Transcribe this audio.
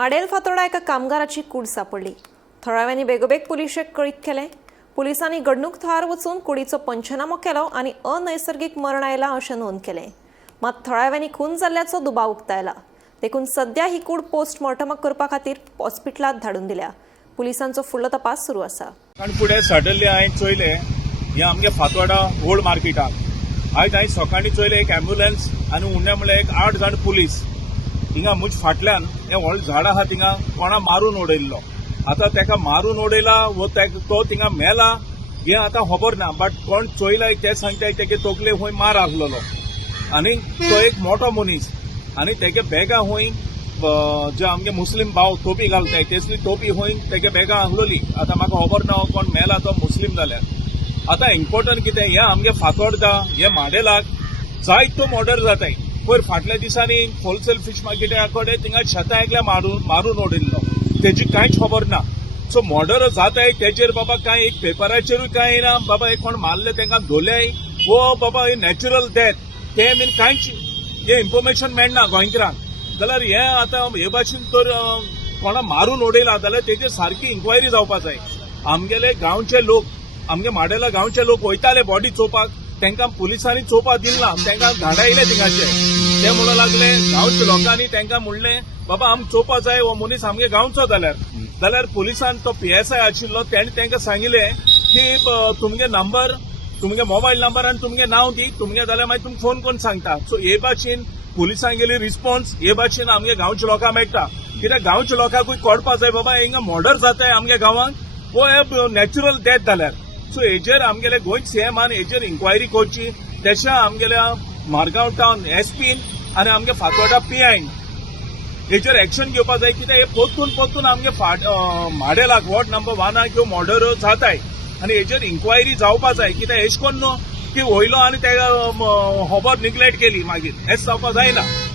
Model Fatorda एका कामगाराची कूड सापडली। थळाव्यांनी बेगोबेग पुलिशेक कळीत केले। पुलिसांनी घडणूक थळार वचून कुडीचो पंचनामो केलो आणि अनैसर्गिक मरण आयला अशें नोंद केलें। मात थळाव्यांनी खून जाल्ल्याचो दुबाव उक्तायला। देखून सध्या ही कूड पोस्टमॉर्टमाक करपा खातीर हॉस्पिटलांत धाडून दिल्या। पुलिसांचो फुडलो तपास सुरू आसा। कारण फुडें सडनली हांवें चोयलें हें आमगे फातोर्डा ओल्ड मार्केटाक आयज हांवें सकाळीं चोयलें एक एम्ब्युलन्स आनी उणें म्हणल्यार एक 8 जाण पुलीस हिंगा मुज फाटल्यान हें व्हडलें झाड आहा थिंगा कोणा मारून उडयल्लो। आतां तेका मारून उडयला वो तो थिंगा मेला हें आतां खबर ना, बट कोण चोयलाय ते सांगताय तेगे तकले हूंय मार आसलेलो आनी तो एक मोठो मनीस आनी तेगे बॅगा हूंय जे आमगे मुस्लीम भाव टोपी घालताय तेसली टोपी हूंय तेगे बॅगा आसलोली। आतां म्हाका खबर ना कोण मेला तो मुस्लीम जाल्यार। आतां इम्पॉर्टंट कितें हें आमगे फातोर्डा हे माडेलाक जायतो मर्डर जाताय। पयर फाटल्या दिसांनी होलसेल फिश मार्केटा कडेन थिंगा शेतां एकल्या मारून उडयल्लो, तेजी कांयच खबर ना। सो मर्डर जाताय तेजेर बाबा कांय एक पेपराचेरूय कांय येना बाबा एक कोण मारले तेंकां धोल्याय वो बाबा नॅचरल डेथ ते बीन कांयच हे इन्फॉर्मेशन मेळना गोंयकारांक। जाल्यार हे आतां हे भाशेन तर कोणा मारून उडयला जाल्यार तेजेर सारकी इन्क्वायरी जावपा जाय। आमगेले गांवचे लोक आमगे माडेला गांवचे लोक वयताले बॉडी चोवपाक, तांकां पुलिसांनी चोवपाक दिलना, तांकां धाडायले थिंगाचे। ते म्हणूंक लागले गांवच्या लोकांनी तांकां म्हणलें बाबा आमकां चोवपाक जाय हो मनीस आमगे गांवचो जाल्यार पुलिसान तो PSI आशिल्लो तेणें तांकां सांगिल्लें की तुमगे नंबर तुमगे मोबायल नंबर आनी तुमगे नांव दी, तुमगे जाल्यार मागीर तुमकां फोन करून सांगता। सो हे भाशेन पुलिसांगेली रिस्पॉन्स हे भाशेन आमगे गांवच्या लोकांक मेळटा। कित्याक गांवच्या लोकांकूय कळपा जाय बाबा हिंगा मर्डर जाताय आमगे गांवांत वो हे नॅचरल डेथ जाल्यार। सो हेजेर आमगेले गोंय CMान हेजेर इन्क्वायरी करची, तशें आमगेल्या मारगांव टावन SPन आनी आमगे फातोर्डा PIन हेजेर एक्शन घेवपा जाय। कित्याक हे पोत्तून आमगे माडेलाक वॉर्ड नंबर 1 ह्यो मर्डर जाताय आनी हेजेर इन्क्वायरी जावपा जाय। कित्याक एश कोन्न न्हू की वयलो आनी तेका खबर निग्लेक्ट केली मागीर हेच जावपा जायना।